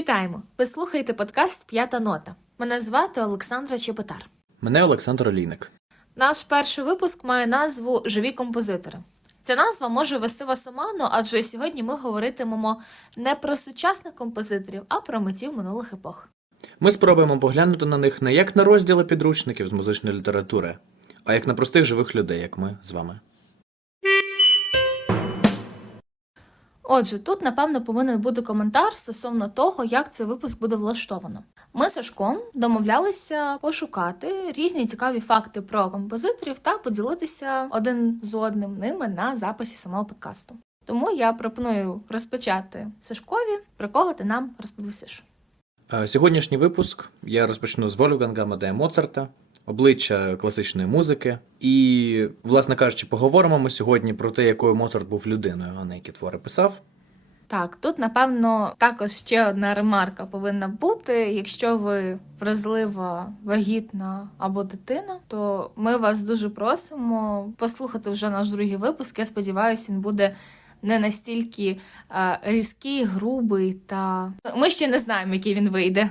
Вітаємо! Ви слухаєте подкаст П'ята нота. Мене звати Олександра Чепетар. Мене Олександр Олійник. Наш перший випуск має назву Живі композитори. Ця назва може вести вас оману, адже сьогодні ми говоритимемо не про сучасних композиторів, а про митців минулих епох. Ми спробуємо поглянути на них не як на розділи підручників з музичної літератури, а як на простих живих людей, як ми з вами. Отже, тут, напевно, повинен бути коментар стосовно того, як цей випуск буде влаштовано. Ми з Сашком домовлялися пошукати різні цікаві факти про композиторів та поділитися один з одним ними на записі самого подкасту. Тому я пропоную розпочати Сашкові, про кого ти нам розповісиш. Е, Сьогоднішній випуск я розпочну з Вольфганга Мадея Моцарта, обличчя класичної музики. І, власне кажучи, поговоримо ми сьогодні про те, якою Моцарт був людиною, а не які твори писав. Так, тут напевно також ще одна ремарка повинна бути. Якщо ви вразлива, вагітна або дитина, то ми вас дуже просимо послухати вже наш другий випуск. Я сподіваюся, він буде не настільки е, різкий, грубий та ми ще не знаємо, який він вийде.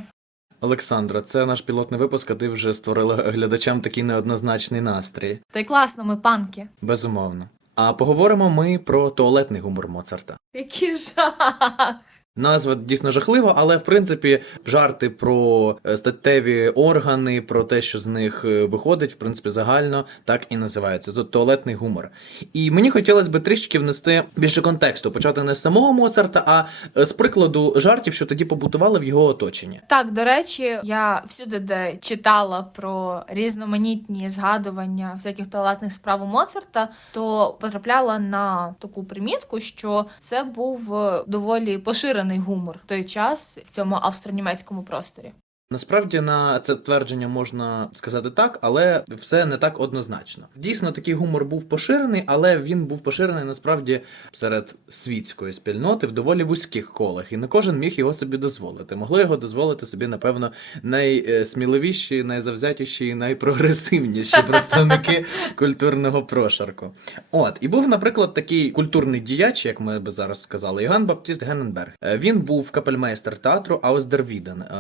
Олександра, це наш пілотний випуск, а ти вже створила глядачам такий неоднозначний настрій. Та й класно, ми панки. Безумовно. А поговоримо ми про туалетний гумор Моцарта. Який жах! Назва дійсно жахлива, але в принципі жарти про е, статеві органи, про те, що з них е, виходить, в принципі, загально так і називається. Тут туалетний гумор. І мені хотілося б трішки внести більше контексту, почати не з самого Моцарта, а е, з прикладу жартів, що тоді побутували в його оточенні. Так, до речі, я всюди, де читала про різноманітні згадування всяких туалетних справ у Моцарта, то потрапляла на таку примітку, що це був доволі поширений гумор в той час в цьому австро-німецькому просторі. Насправді на це твердження можна сказати так, але все не так однозначно. Дійсно, такий гумор був поширений, але він був поширений насправді серед світської спільноти в доволі вузьких колах, і не кожен міг його собі дозволити. Могли його дозволити собі, напевно, найсміливіші, найзавзятіші, і найпрогресивніші представники культурного прошарку. От і був, наприклад, такий культурний діяч, як ми би зараз сказали, Іган Баптіст Генненберг. Е, Він був капельмейстер театру Аусдервіден. Е,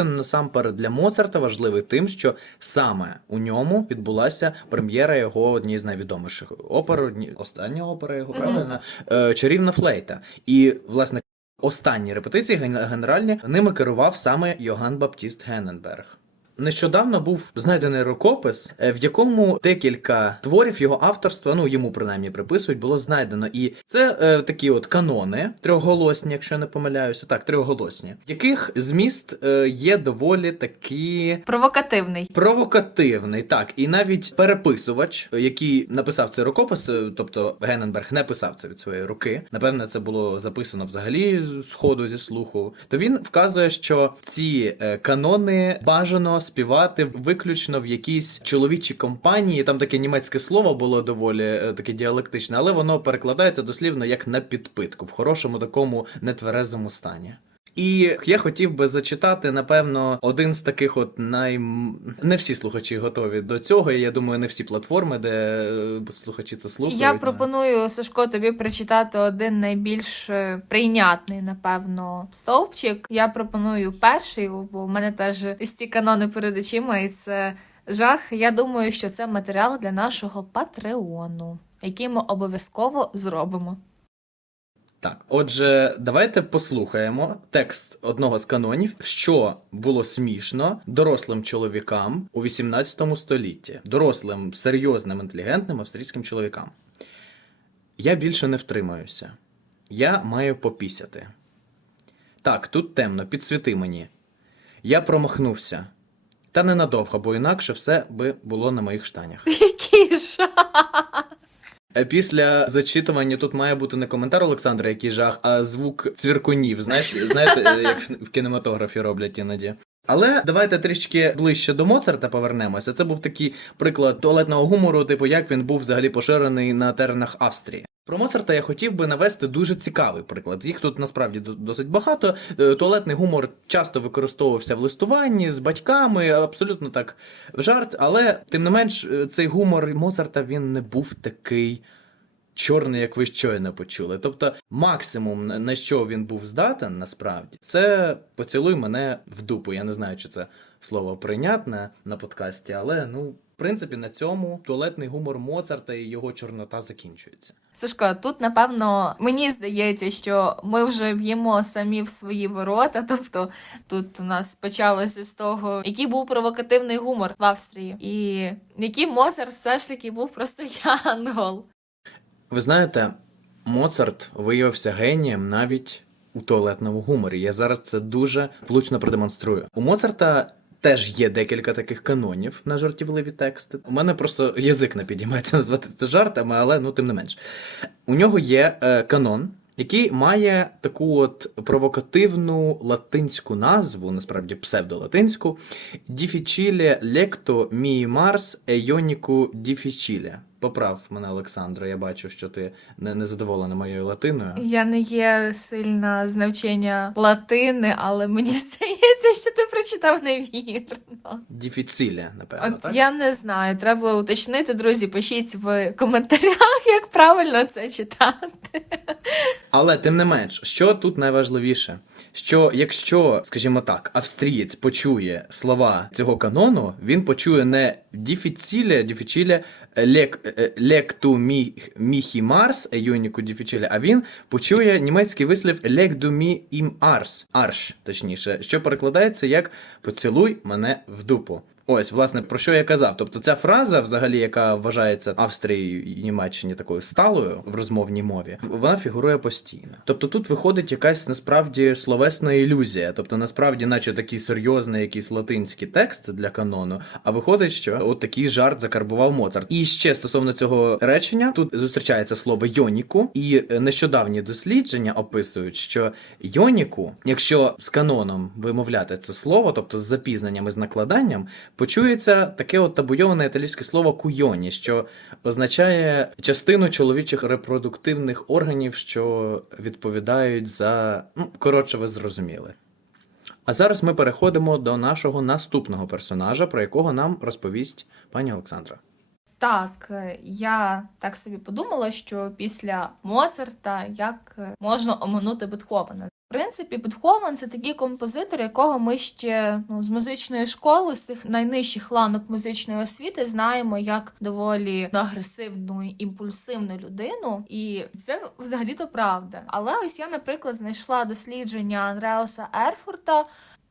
Аусдервіден насамперед для Моцарта важливий тим, що саме у ньому відбулася прем'єра його однієї з найвідоміших опер, остання опера його правильно е, чарівна флейта. І власне. Останні репетиції ген- генеральні ними керував саме Йоган Баптіст Генненберг. Нещодавно був знайдений рукопис, е, в якому декілька творів його авторства, ну йому принаймні приписують, було знайдено. І це е, такі от канони, трьохголосні, якщо я не помиляюся, так, трьохголосні, яких зміст е, є доволі такі Провокативний. Провокативний, так, і навіть переписувач, який написав цей рукопис, е, тобто Генненберг не писав це від своєї руки. Напевне, це було записано взагалі з ходу зі слуху. То він вказує, що ці е, канони бажано співати виключно в якійсь чоловічій компанії. Там таке німецьке слово було доволі е, таке діалектичне, але воно перекладається дослівно як на підпитку в хорошому такому нетверезому стані. І я хотів би зачитати, напевно, один з таких от най... Не всі слухачі готові до цього. і Я думаю, не всі платформи, де е, слухачі це слухають. Я пропоную Сашко тобі прочитати один найбільш е, прийнятний, напевно, стовпчик. Я пропоную перший, бо в мене теж ці канони перед очима, і це жах. Я думаю, що це матеріал для нашого патреону, який ми обов'язково зробимо. Так, отже, давайте послухаємо текст одного з канонів, що було смішно дорослим чоловікам у 18 столітті, дорослим, серйозним, інтелігентним австрійським чоловікам. Я більше не втримаюся. Я маю попісяти. Так, тут темно, підсвіти мені. Я промахнувся. Та ненадовго, бо інакше все би було на моїх штанях. Який жах! Після зачитування тут має бути не коментар Олександра, який жах, а звук цвіркунів. Знаєш, знаєте, як в кінематографі роблять іноді. Але давайте трішки ближче до Моцарта повернемося. Це був такий приклад туалетного гумору, типу як він був взагалі поширений на теренах Австрії. Про Моцарта я хотів би навести дуже цікавий приклад. Їх тут насправді досить багато. Е, Туалетний гумор часто використовувався в листуванні з батьками, абсолютно так в жарт. Але тим не менш, е, цей гумор Моцарта він не був такий чорний, як ви щойно почули. Тобто, максимум на- що він був здатен, насправді, це поцілуй мене в дупу. Я не знаю, чи це слово прийнятне на подкасті, але ну. В принципі, на цьому туалетний гумор Моцарта і його чорнота закінчується. Сашко, тут напевно мені здається, що ми вже б'ємо самі в свої ворота. Тобто тут у нас почалося з того, який був провокативний гумор в Австрії, і який Моцарт все ж таки був просто янгол. Ви знаєте, Моцарт виявився генієм навіть у туалетному гуморі. Я зараз це дуже влучно продемонструю. У Моцарта теж є декілька таких канонів на жартівливі тексти. У мене просто язик не підіймається назвати це жартами, але ну тим не менш. У нього є е, канон. Який має таку от провокативну латинську назву, насправді псевдолатинську Difficile lecto mi Mars eonicu difficile. Поправ мене, Олександро, я бачу, що ти не, не задоволена моєю латиною. Я не є сильна з навчання латини, але мені здається, що ти прочитав невірно. Difficile, напевно, От так? я не знаю, треба уточнити, друзі. Пишіть в коментарях, як правильно це читати. Але тим не менш, що тут найважливіше? Що якщо, скажімо так, австрієць почує слова цього канону, він почує не діфіціле, діфіціле лек, лекту мі, міхі марс, еюніку діфіціле, а він почує німецький вислів лекту мі ім арс, арш, точніше, що перекладається як поцілуй мене в дупу. Ось, власне, про що я казав. Тобто ця фраза, взагалі, яка вважається Австрією і Німеччині такою сталою в розмовній мові, вона фігурує постійно. Тобто тут виходить якась насправді словесна ілюзія. Тобто, насправді, наче такий серйозний якийсь латинський текст для канону, а виходить, що от такий жарт закарбував Моцарт. І ще стосовно цього речення, тут зустрічається слово йоніку, і нещодавні дослідження описують, що йоніку, якщо з каноном вимовляти це слово, тобто з запізненням і з накладанням, почується таке от табуйоване італійське слово куйоні, що означає частину чоловічих репродуктивних органів, що відповідають за. Ну, коротше, ви зрозуміли. А зараз ми переходимо до нашого наступного персонажа, про якого нам розповість пані Олександра. Так, я так собі подумала, що після Моцарта як можна оминути Бетховена. Принципі, Бетховен це такий композитор, якого ми ще ну, з музичної школи, з тих найнижчих ланок музичної освіти, знаємо як доволі агресивну, імпульсивну людину, і це взагалі-то правда. Але ось я, наприклад, знайшла дослідження Андреаса Ерфурта.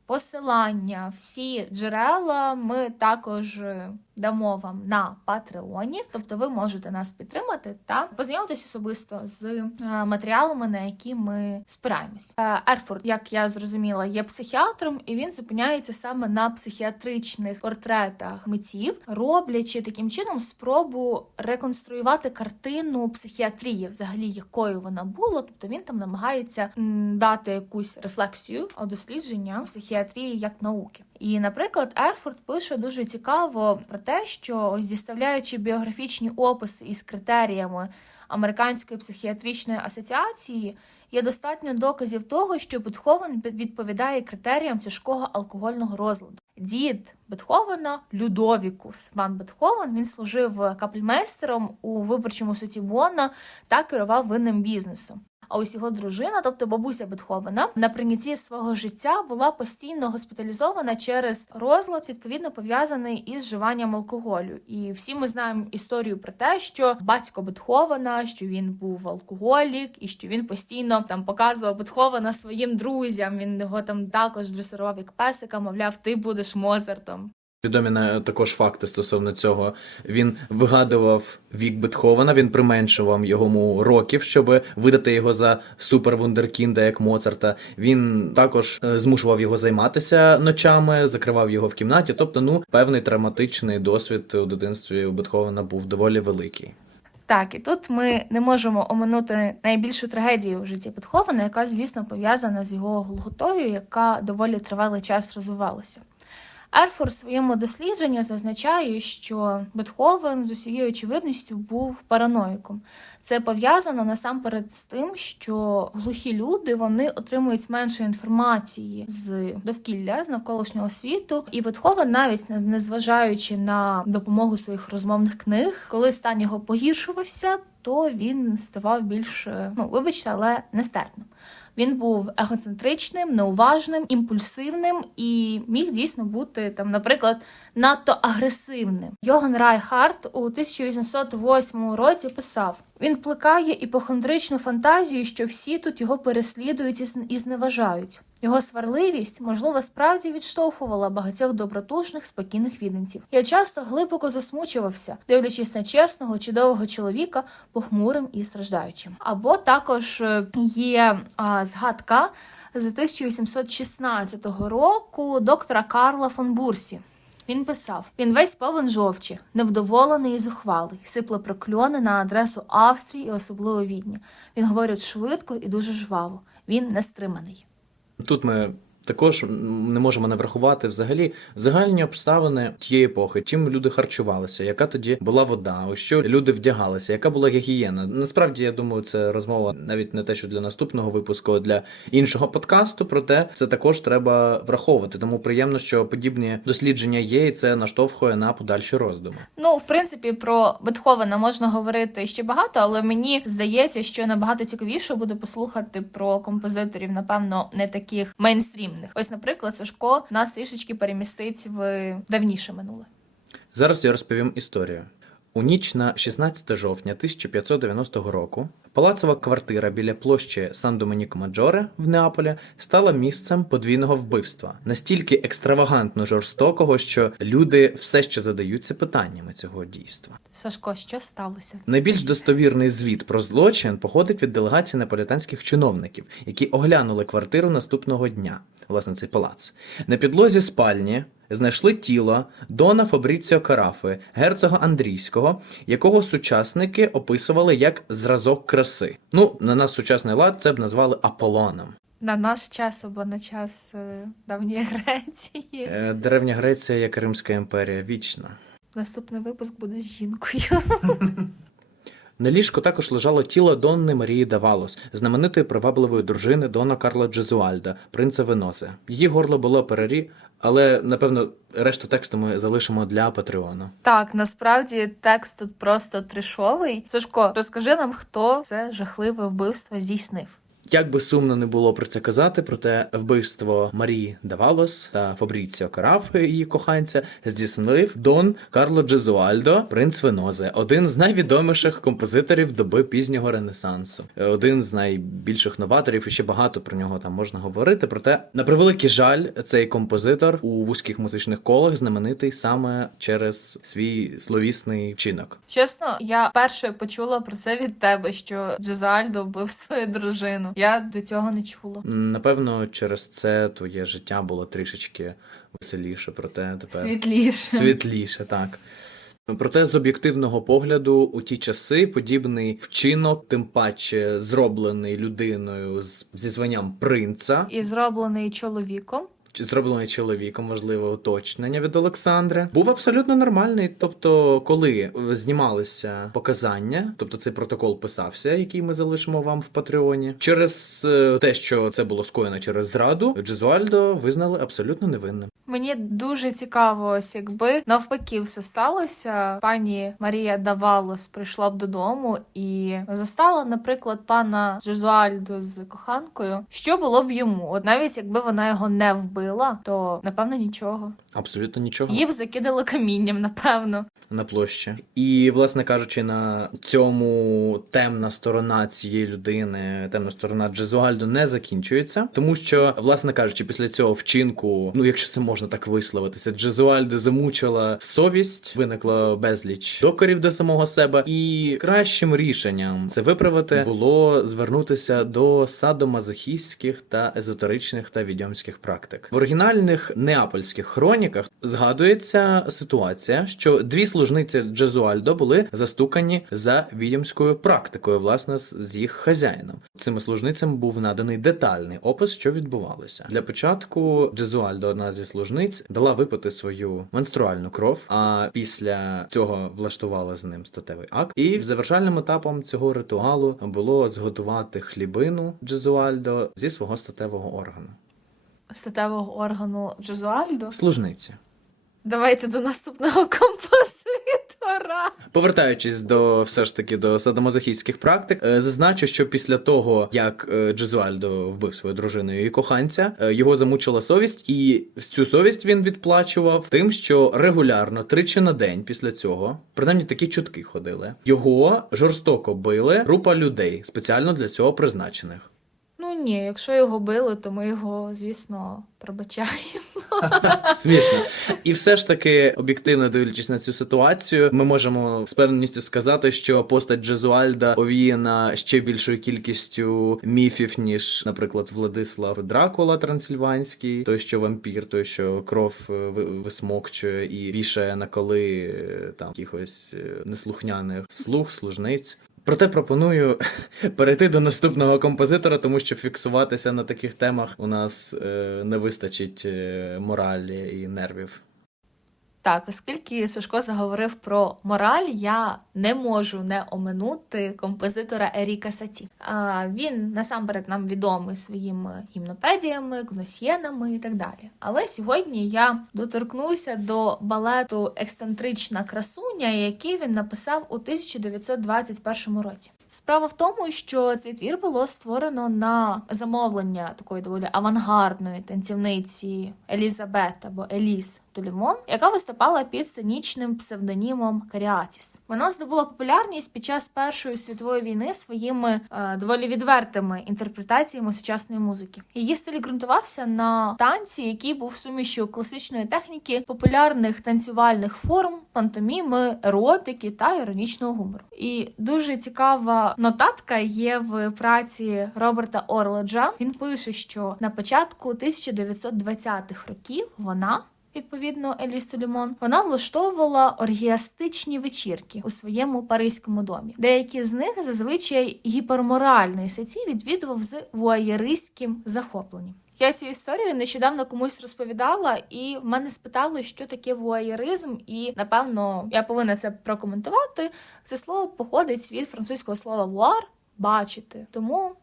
Посилання, всі джерела ми також е, дамо вам на Патреоні, тобто ви можете нас підтримати та познайомитися особисто з е, матеріалами, на які ми спираємось. Е, Ерфурт, як я зрозуміла, є психіатром, і він зупиняється саме на психіатричних портретах митців, роблячи таким чином спробу реконструювати картину психіатрії, взагалі якою вона була. Тобто він там намагається дати якусь рефлексію дослідження психіатрії як науки. І, наприклад, Ерфорд пише дуже цікаво про те, що зіставляючи біографічні описи із критеріями Американської психіатричної асоціації, є достатньо доказів того, що Бетховен відповідає критеріям тяжкого алкогольного розладу. Дід Бетховена Людовікус Ван Бетховен він служив капельмейстером у виборчому суді Бонна та керував винним бізнесом. А ось його дружина, тобто бабуся Бетховена, на прийнятті свого життя була постійно госпіталізована через розлад, відповідно пов'язаний із вживанням алкоголю. І всі ми знаємо історію про те, що батько Бетховена, що він був алкоголік, і що він постійно там показував Бетховена своїм друзям. Він його там також дресирував як песика, мовляв, ти будеш Мозартом. Відомі також факти стосовно цього. Він вигадував вік Бетховена, він применшував йому років, щоб видати його за супервундеркінда, як Моцарта. Він також е, змушував його займатися ночами, закривав його в кімнаті. Тобто, ну, певний травматичний досвід у дитинстві у Бетховена був доволі великий. Так, і тут ми не можемо оминути найбільшу трагедію в житті Бетховена, яка, звісно, пов'язана з його глухотою, яка доволі тривалий час розвивалася. Ерфур в своєму дослідженні зазначає, що Бетховен з усією очевидністю був параноїком. Це пов'язано насамперед з тим, що глухі люди вони отримують менше інформації з довкілля, з навколишнього світу. І Бетховен, навіть незважаючи на допомогу своїх розмовних книг, коли стан його погіршувався, то він ставав більш, ну вибачте, але нестерпним. Він був егоцентричним, неуважним, імпульсивним і міг дійсно бути там, наприклад, надто агресивним. Йоган Райхард у 1808 році писав: він плекає іпохондричну фантазію, що всі тут його переслідують і зневажають. Його сварливість, можливо, справді відштовхувала багатьох добротушних, спокійних віденців. Я часто глибоко засмучувався, дивлячись на чесного, чудового чоловіка, похмурим і страждаючим. Або також е, є а, згадка з 1816 року доктора Карла фон Бурсі. Він писав: він весь повен жовчі, невдоволений і зухвалий, сипле прокльони на адресу Австрії і особливо Відня. Він говорить швидко і дуже жваво. Він нестриманий. Тут ми також не можемо не врахувати взагалі загальні обставини тієї епохи, чим люди харчувалися, яка тоді була вода, у що люди вдягалися, яка була гігієна. Насправді, я думаю, це розмова навіть не те, що для наступного випуску, а для іншого подкасту. Проте це також треба враховувати. Тому приємно, що подібні дослідження є, і це наштовхує на подальші роздуми. Ну, в принципі, про Бетховена можна говорити ще багато, але мені здається, що набагато цікавіше буде послухати про композиторів, напевно, не таких мейнстрімних. Ось, наприклад, Сашко нас трішечки перемістить в давніше минуле. Зараз я розповім історію. У ніч на 16 жовтня 1590 року палацова квартира біля площі Сан Домініко Маджоре в Неаполі стала місцем подвійного вбивства, настільки екстравагантно жорстокого, що люди все ще задаються питаннями цього дійства. Сашко, що сталося? Найбільш достовірний звіт про злочин походить від делегації наполітанських чиновників, які оглянули квартиру наступного дня, власне, цей палац. На підлозі спальні знайшли тіло Дона Фабріціо Карафи, герцога Андрійського, якого сучасники описували як зразок краси. Ну, на нас сучасний лад це б назвали Аполлоном. На наш час або на час е, давньої Греції. Е, Древня Греція як Римська імперія вічна. Наступний випуск буде з жінкою. На ліжку також лежало тіло Донни Марії Давалос, знаменитої привабливої дружини Дона Карла Джезуальда, принца Веносе. Її горло було перері, але напевно решту тексту ми залишимо для Патреона. Так, насправді текст тут просто тришовий. Сашко, розкажи нам, хто це жахливе вбивство здійснив. Як би сумно не було про це казати, проте вбивство Марії Давалос та Фабріціо Карафи, її коханця, здійснив Дон Карло Джезуальдо, принц Венозе, один з найвідоміших композиторів доби пізнього Ренесансу, один з найбільших новаторів, і ще багато про нього там можна говорити. Проте, на превеликий жаль, цей композитор у вузьких музичних колах знаменитий саме через свій словісний вчинок. Чесно, я перше почула про це від тебе, що Джезальдо вбив свою дружину. Я до цього не чула. Напевно, через це твоє життя було трішечки веселіше, проте тепер Світліше. світліше, так. Проте з об'єктивного погляду у ті часи подібний вчинок, тим паче зроблений людиною з зі званням принца, І зроблений чоловіком. Чи зроблений чоловіком, можливо, уточнення від Олександри, був абсолютно нормальний. Тобто, коли е, знімалися показання, тобто цей протокол писався, який ми залишимо вам в Патреоні, через е, те, що це було скоєно через зраду, Джезуальдо визнали абсолютно невинним. Мені дуже цікаво, ось якби навпаки все сталося. Пані Марія Давалос прийшла б додому і застала, наприклад, пана Джезуальдо з коханкою. Що було б йому? От навіть якби вона його не вбила, то напевно нічого. Абсолютно нічого. Її б закидали камінням, напевно. на площі. І, власне кажучи, на цьому темна сторона цієї людини, темна сторона Джезуальдо не закінчується, тому що, власне кажучи, після цього вчинку, ну якщо це можна так висловитися, Джезуальдо замучила совість, виникло безліч докорів до самого себе, і кращим рішенням це виправити було звернутися до садомазохістських та езотеричних та відьомських практик. В оригінальних неапольських хроніках згадується ситуація, що дві служниці Джезуальдо були застукані за відьомською практикою, власне, з їх хазяїном. Цими служницям був наданий детальний опис, що відбувалося. Для початку Джезуальдо, одна зі служниць, дала випити свою менструальну кров, а після цього влаштувала з ним статевий акт. І завершальним етапом цього ритуалу було зготувати хлібину Джезуальдо зі свого статевого органу. Статевого органу Джезуальдо. Служниці. Давайте до наступного композитора. Повертаючись до все ж таки до садомазохістських практик, е, зазначу, що після того, як е, Джезуальдо вбив свою дружину і коханця, е, його замучила совість, і цю совість він відплачував тим, що регулярно тричі на день після цього, принаймні такі чутки ходили, його жорстоко били група людей, спеціально для цього призначених. Ні, якщо його били, то ми його, звісно, пробачаємо. Смішно. І все ж таки, об'єктивно дивлячись на цю ситуацію, ми можемо з певністю сказати, що постать Джезуальда овіяна ще більшою кількістю міфів, ніж, наприклад, Владислав Дракула Трансильванський, той, що вампір, той, що кров е, висмокчує і вішає на коли е, там якихось е, неслухняних слуг, служниць. Проте пропоную перейти до наступного композитора, тому що фіксуватися на таких темах у нас е, не вистачить е, моралі і нервів. Так, оскільки Сашко заговорив про мораль, я не можу не оминути композитора Еріка Саті. А, він насамперед нам відомий своїми гімнопедіями, гносьєнами і так далі. Але сьогодні я доторкнуся до балету Ексцентрична красуня, який він написав у 1921 році. Справа в тому, що цей твір було створено на замовлення такої доволі авангардної танцівниці Елізабет або Еліс Тулімон, яка виступала під сценічним псевдонімом Каріатіс. Вона здобула популярність під час Першої світової війни своїми е, доволі відвертими інтерпретаціями сучасної музики. Її стиль ґрунтувався на танці, який був сумішю класичної техніки, популярних танцювальних форм, пантоміми, еротики та іронічного гумору. І дуже цікава нотатка є в праці Роберта Орледжа. Він пише, що на початку 1920-х років вона. Відповідно, Еліс Толімон, вона влаштовувала оргіастичні вечірки у своєму паризькому домі. Деякі з них зазвичай гіперморальний саці відвідував з вуаєристським захопленням. Я цю історію нещодавно комусь розповідала, і в мене спитали, що таке вуаєризм, і напевно я повинна це прокоментувати. Це слово походить від французького слова вуар бачити. Тому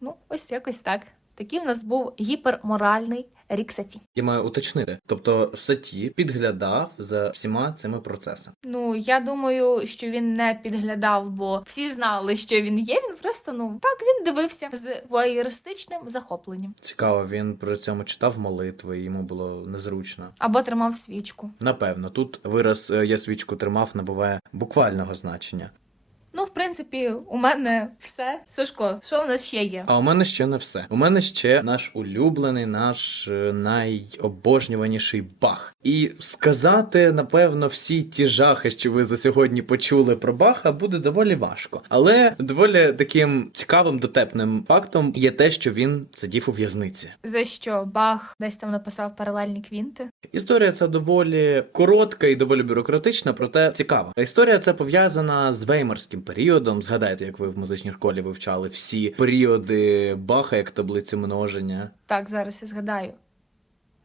ну ось якось так. Такий в нас був гіперморальний рік саті. Я маю уточнити. Тобто Саті підглядав за всіма цими процесами. Ну я думаю, що він не підглядав, бо всі знали, що він є. Він просто ну так він дивився з воєристичним захопленням Цікаво, він при цьому читав молитви, йому було незручно. або тримав свічку. Напевно, тут вираз е, я свічку тримав набуває буквального значення. Ну, в принципі, у мене все. Сашко, що в нас ще є? А у мене ще не все. У мене ще наш улюблений, наш е, найобожнюваніший бах. І сказати, напевно, всі ті жахи, що ви за сьогодні почули про Баха, буде доволі важко. Але доволі таким цікавим дотепним фактом є те, що він сидів у в'язниці. За що Бах десь там написав паралельні квінти? Історія ця доволі коротка і доволі бюрократична, проте цікава. Історія ця пов'язана з веймарським періодом. Згадайте, як ви в музичній школі вивчали всі періоди Баха як таблицю множення. Так, зараз я згадаю: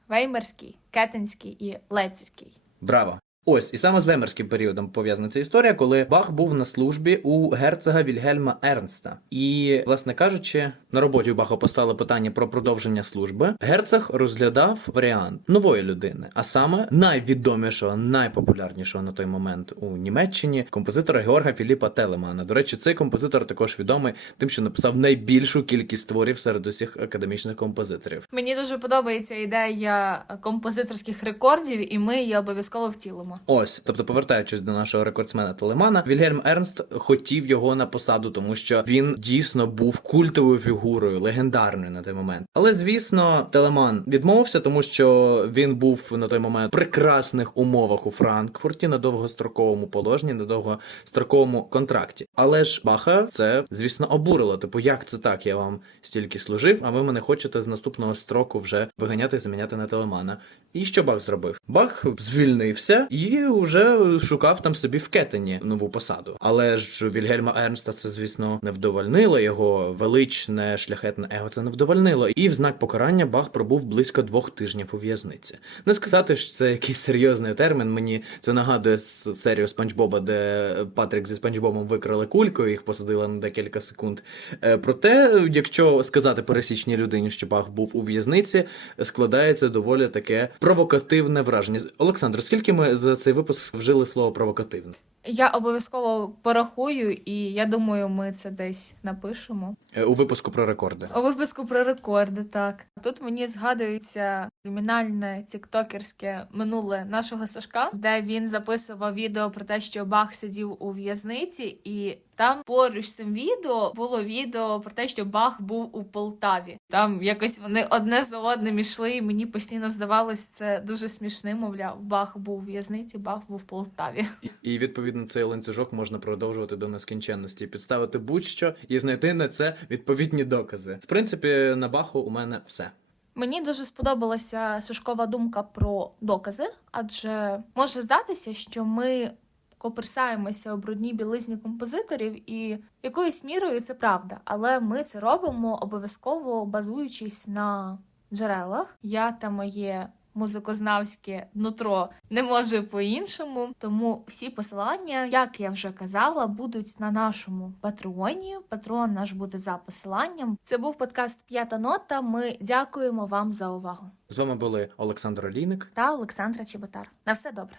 Веймерський, Кетенський і Лейпцизький. Браво! Ось і саме з веймарським періодом пов'язана ця історія, коли Бах був на службі у герцога Вільгельма Ернста. І, власне кажучи, на роботі у Баха постало питання про продовження служби. Герцог розглядав варіант нової людини, а саме найвідомішого, найпопулярнішого на той момент у Німеччині композитора Георга Філіпа Телемана. До речі, цей композитор також відомий тим, що написав найбільшу кількість творів серед усіх академічних композиторів. Мені дуже подобається ідея композиторських рекордів, і ми її обов'язково втілимо. Ось, тобто, повертаючись до нашого рекордсмена Телемана, Вільгельм Ернст хотів його на посаду, тому що він дійсно був культовою фігурою, легендарною на той момент. Але звісно, Телеман відмовився, тому що він був на той момент в прекрасних умовах у Франкфурті на довгостроковому положенні, на довгостроковому контракті. Але ж Баха це, звісно, обурило. Типу, як це так? Я вам стільки служив, а ви мене хочете з наступного строку вже виганяти заміняти на Телемана. І що Бах зробив? Бах звільнився і вже шукав там собі в Кетені нову посаду. Але ж Вільгельма Ернста це, звісно, не вдовольнило. Його величне шляхетне его це не вдовольнило. І в знак покарання Бах пробув близько двох тижнів у в'язниці. Не сказати, що це якийсь серйозний термін. Мені це нагадує серію Спанч Боба, де Патрік зі Спанч Бобом викрали кулькою, їх посадили на декілька секунд. Е, Проте, якщо сказати пересічній людині, що Бах був у в'язниці, складається доволі таке провокативне враження. Олександр, скільки ми за цей випуск вжили слово провокативне? Я обов'язково порахую, і я думаю, ми це десь напишемо. Е, У випуску про рекорди. У випуску про рекорди, так. Тут мені згадується кримінальне тіктокерське минуле нашого Сашка, де він записував відео про те, що Бах сидів у в'язниці, і там поруч з цим відео було відео про те, що Бах був у Полтаві. Там якось вони одне за одним ішли, і мені постійно здавалось це дуже смішним. Мовляв, Бах був у в'язниці, Бах був в Полтаві. І- І відповідно цей ланцюжок можна продовжувати до нескінченності, підставити будь-що і знайти на це відповідні докази. В принципі, на баху у мене все. Мені дуже сподобалася Сашкова думка про докази, адже може здатися, що ми коперсаємося у брудній білизні композиторів, і якоюсь мірою це правда. Але ми це робимо обов'язково базуючись на джерелах. Я та моє музикознавське нутро не може по-іншому. Тому всі посилання, як я вже казала, будуть на нашому патреоні. Патрон наш буде за посиланням. Це був подкаст П'ята нота. Ми дякуємо вам за увагу. З вами були Олександр Олійник. Та Олександра Чеботар. На все добре.